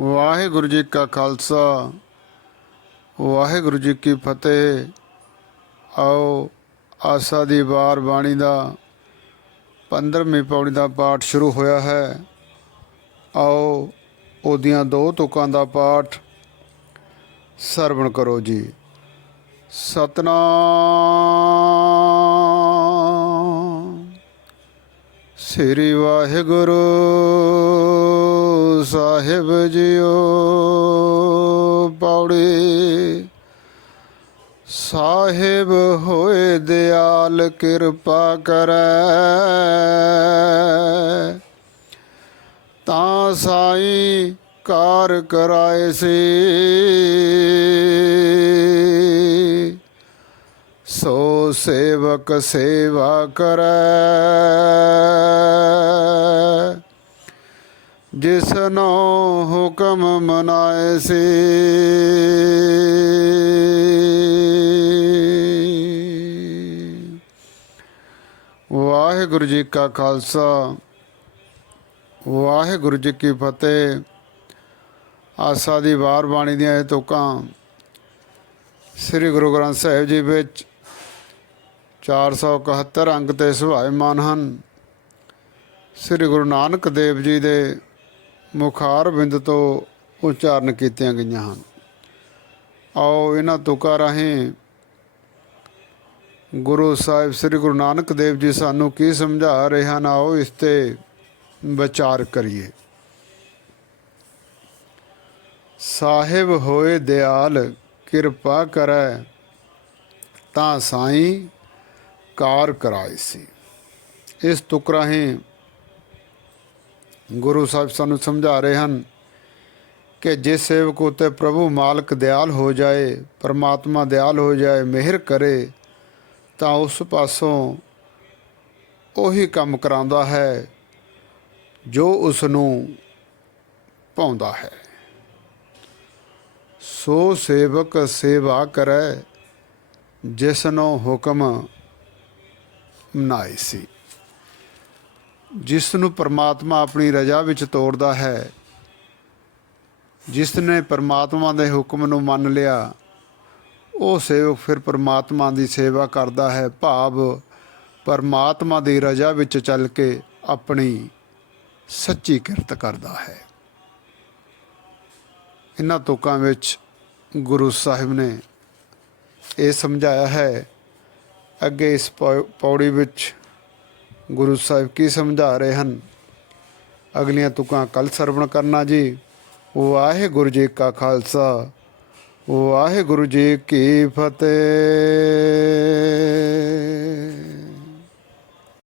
ਵਾਹਿਗੁਰੂ ਜੀ ਕਾ ਖਾਲਸਾ, ਵਾਹਿਗੁਰੂ ਜੀ ਕੀ ਫਤਿਹ। ਆਓ, ਆਸਾ ਦੀ ਵਾਰ ਬਾਣੀ ਦਾ 15ਵੀਂ ਪੌੜੀ ਦਾ ਪਾਠ ਸ਼ੁਰੂ ਹੋਇਆ ਹੈ। ਆਓ, ਉਹਦੀਆਂ ਦੋ ਤੁਕਾਂ ਦਾ ਪਾਠ ਸਰਵਣ ਕਰੋ ਜੀ। ਸਤਨਾਮ। ਸ੍ਰੀ ਵਾਹਿਗੁਰੂ। ਸਾਹਿਬ ਜੀਓ ਪੌੜੀ। ਸਾਹਿਬ ਹੋਏ ਦਿਆਲ ਕਿਰਪਾ ਕਰੈ। ਤਾਂ ਸਾਈ ਕਾਰ ਕਰਾਏ ਸੀ। ਸੋ ਸੇਵਕ ਸੇਵਾ ਕਰੈ। ਜਿਸਨੋ ਹੁਕਮ ਮਨਾਏ ਸੀ। ਵਾਹਿਗੁਰੂ ਜੀ ਕਾ ਖਾਲਸਾ, ਵਾਹਿਗੁਰੂ ਜੀ ਕੀ ਫਤਿਹ। ਆਸਾ ਦੀ ਵਾਰ ਬਾਣੀ ਦੀਆਂ ਇਹ ਤੁਕਾਂ ਸ੍ਰੀ ਗੁਰੂ ਗ੍ਰੰਥ ਸਾਹਿਬ ਜੀ ਵਿੱਚ 471 ਅੰਗ ਤੇ ਸੁਭਾਇਮਾਨ ਹਨ। ਸ੍ਰੀ ਗੁਰੂ ਨਾਨਕ ਦੇਵ ਜੀ ਦੇ ਮੁਖਾਰ ਬਿੰਦ ਤੋਂ ਉਚਾਰਨ ਕੀਤੀਆਂ ਗਈਆਂ ਹਨ। ਆਓ ਇਹਨਾਂ ਤੁਕਾਂ ਰਾਹੀਂ ਗੁਰੂ ਸਾਹਿਬ ਸ੍ਰੀ ਗੁਰੂ ਨਾਨਕ ਦੇਵ ਜੀ ਸਾਨੂੰ ਕੀ ਸਮਝਾ ਰਹੇ ਹਨ, ਆਓ ਇਸ ਤੇ ਵਿਚਾਰ ਕਰੀਏ। ਸਾਹਿਬ ਹੋਏ ਦਿਆਲ, ਕਿਰਪਾ ਕਰੈ, ਤਾਂ ਸਾਈਂ ਕਾਰ ਕਰਾਈ ਸੀ। ਇਸ ਤੁਕ ਰਾਹੀਂ ਗੁਰੂ ਸਾਹਿਬ ਸਾਨੂੰ ਸਮਝਾ ਰਹੇ ਹਨ ਕਿ ਜਿਸ ਸੇਵਕ ਉਤੇ ਪ੍ਰਭੂ ਮਾਲਕ ਦਿਆਲ ਹੋ ਜਾਏ, ਪਰਮਾਤਮਾ ਦਿਆਲ ਹੋ ਜਾਏ, ਮਿਹਰ ਕਰੇ, ਤਾਂ ਉਸ ਪਾਸੋਂ ਉਹੀ ਕੰਮ ਕਰਾਉਂਦਾ ਹੈ ਜੋ ਉਸ ਨੂੰ ਪਾਉਂਦਾ ਹੈ। ਸੋ ਸੇਵਕ ਸੇਵਾ ਕਰੈ, ਜਿਸਨੋ ਹੁਕਮ ਮਨਾਈ ਸੀ। ਜਿਸ ਨੂੰ ਪਰਮਾਤਮਾ ਆਪਣੀ ਰਜ਼ਾ ਵਿੱਚ ਤੋੜਦਾ ਹੈ ਜਿਸ ਨੇ ਪਰਮਾਤਮਾ ਦੇ ਹੁਕਮ ਨੂੰ ਮੰਨ ਲਿਆ, ਉਹ ਸੇਵਕ ਫਿਰ ਪਰਮਾਤਮਾ ਦੀ ਸੇਵਾ ਕਰਦਾ ਹੈ, ਭਾਵ ਪਰਮਾਤਮਾ ਦੀ ਰਜ਼ਾ ਵਿੱਚ ਚੱਲ ਕੇ ਆਪਣੀ ਸੱਚੀ ਕਿਰਤ ਕਰਦਾ ਹੈ। ਇਹਨਾਂ ਤੁਕਾਂ ਵਿੱਚ ਗੁਰੂ ਸਾਹਿਬ ਨੇ ਇਹ ਸਮਝਾਇਆ ਹੈ, ਅੱਗੇ ਇਸ ਪੌ- ਪੌੜੀ ਵਿੱਚ ਗੁਰੂ ਸਾਹਿਬ ਕੀ ਸਮਝਾ ਰਹੇ ਹਨ? ਅਗਲੀਆਂ ਤੁਕਾਂ ਕੱਲ ਸਰਵਣ ਕਰਨਾ ਜੀ। ਵਾਹਿਗੁਰੂ ਜੀ ਕਾ ਖਾਲਸਾ। ਵਾਹਿਗੁਰੂ ਜੀ ਕੀ ਫਤਿਹ।